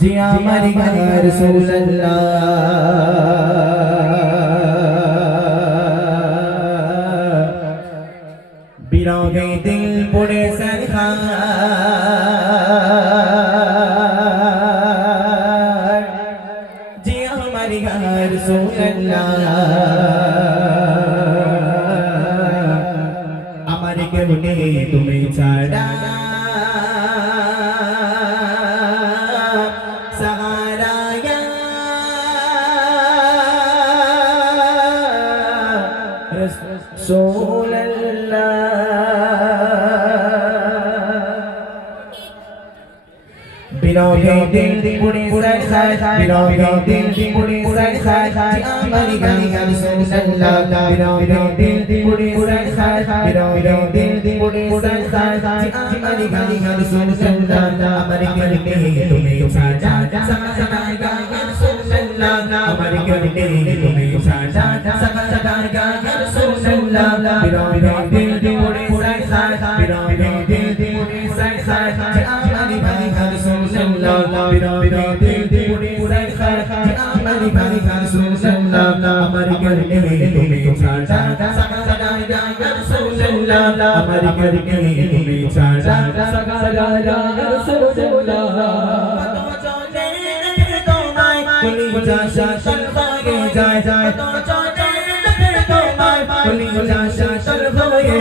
जी हमारी रसूलल्लाह बिरोगे दिल पुरे सरखार जी हमारी रसूलल्लाह हमारे करुणे तुम्हें छाड़ा رسول बिरोगे दिल पुरे सरखार बिरोगे दिल पुरे सरखार हमारी रसूलल्लाह बिरोगे दिल पुरे सरखार बिरोगे दिल पुरे सरखार हमारी रसूलल्लाह हमारे करके तुम्हें साजा सगाएगा रसूलल्लाह हमारे करके तुम्हें साजा सगाएगा रसूलल्लाह बिरोगे दिल पुरे सरखार बिरोगे दिल पुरे सरखार हमारी रसूलल्लाह बिरोगे दिल पुरे सरखार हमारी रसूलल्लाह हमारे करके तुम्हें साजा सगाएगा रसूलल्लाह हमारे करके तुम्हें साजा सगाएगा रसूलल्लाह कुली जाशा शल्फागे जाए तो चोटे लगे तो माय कुली जाशा शल्फागे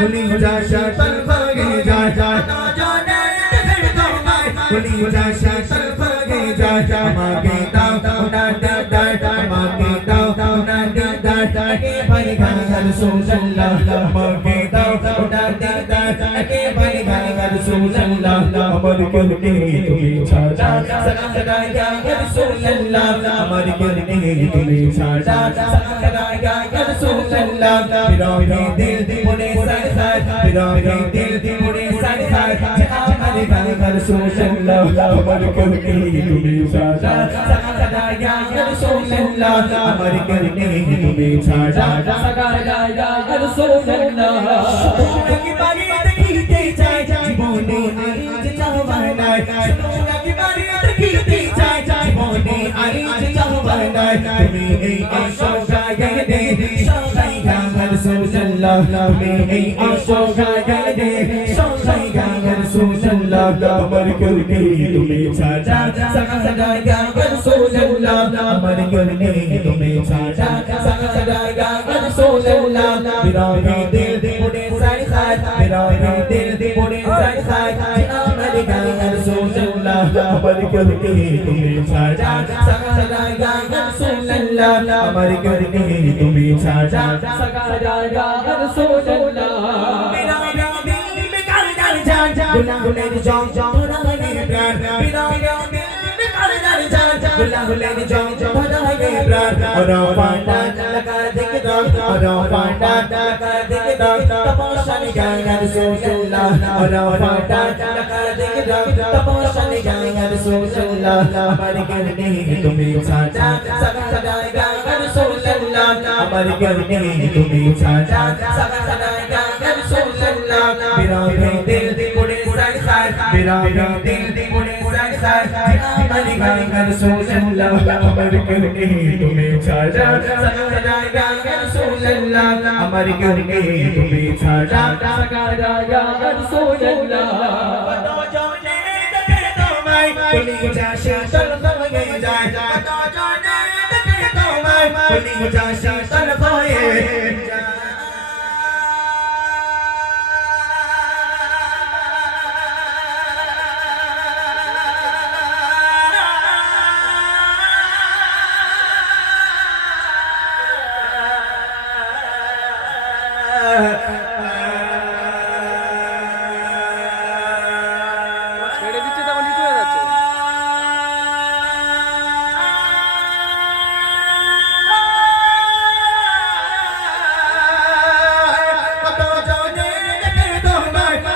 कुली जाशा शल्फागे जाए तो चोटे लगे तो माय कुली जाशा शल्फागे जाए मागे ताऊ उड़ा दे मागे ताऊ उड़ा दे के भाई रसूलल्लाह मागे ताऊ उड़ा दे के भाई रसूलल्लाह हमारे करके तुम्हें साजा सगाएगा रसूलल्लाह हमारे करके तुम्हें साजा सगाएगा रसूलल्लाह बिरोगे दिल पुरे सरखार बिरोगे दिल पुरे सरखार हमारे रसूलल्लाह हमारे करके तुम्हें साजा सगाएगा रसूलल्लाह हमारे करके तुम्हें साजा सगाएगा रसूलल्लाह की बारी देखते जाए জীবনে আইজ চাওয়ানায় সোনা की बारी देखते जाए জীবনে আইজ চাওয়ানায় তুমি এই আশা গায়ে দে সবাইগা রসূলুল্লাহ তুমি এই আশা গায়ে দে সবাইগা রসূলুল্লাহ আমার করকে তুমি সাজা সগাएगा রসূলুল্লাহ আমার করকে তুমি সাজা সগাएगा রসূলুল্লাহ বিরোগে দিল পুরে सरखार बिरोगे दिल पुरे सरखार हमारे रसूलल्लाह हमारे करके तुम्हें साजा सगाएगा रसूलल्लाह हमारे करके तुम्हें साजा सगाएगा रसूलल्लाह बिरोगे दिल में कर जान गुलाहुले जान थोड़ा लगे प्यार बिरोगे दिल में कर जान गुलाहुले जान थोड़ा लगे प्यार और पांडा लगा दिख दो और पांडा लगा दिख दो तपोशन गाएगा रसूलल्लाह और पांडा लगा दिख दो तपोशन गाएगा रसूलल्लाह हमारे करके तुम्हें साजा सगाएगा रसूलल्लाह हमारे करके तुम्हें साजा सगाएगा रसूलल्लाह बिरोगे दिल पुरे सरखार बिरोगे दिल पुरे सरखार हमारे रसूलल्लाह हमारे करके तुम्हें साजा सगाएगा रसूलल्लाह हमारे करके तुम्हें साजा सगाएगा रसूलल्लाह तो जाने लगे तो माय कुली जाशा शल्फागे जाए तो जाने लगे तो माय कुली जाशा शल्फागे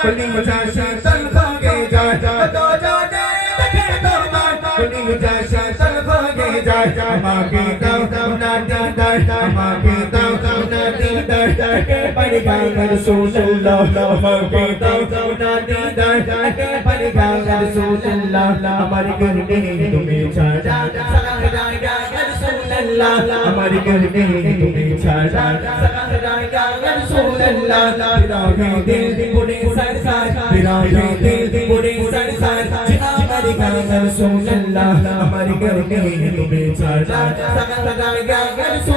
বলি যায় শীতল ভাগে যায় তো জানে দেখে তোমায় বলি যায় শীতল ভাগে যায় আমাকে দাও দাও না দিদার আমাকে দাও দাও না দিদার কে পড়ে গায় রাসূলুল্লাহ আমাকে দাও দাও না দিদার কে পড়ে গায় রাসূলুল্লাহ আমার ঘর में তুমি ছাড়া সারা গায় রাসূলুল্লাহ আমার ঘর में তুমি ছাড়া সারা গায় রাসূলুল্লাহ तेरा दिल बुरे सर सर तेरा दिल बुरे सर सर हमारे घर में रसूलुल्लाह हमारे घर में तुम्हें छाड़ा सगा सगा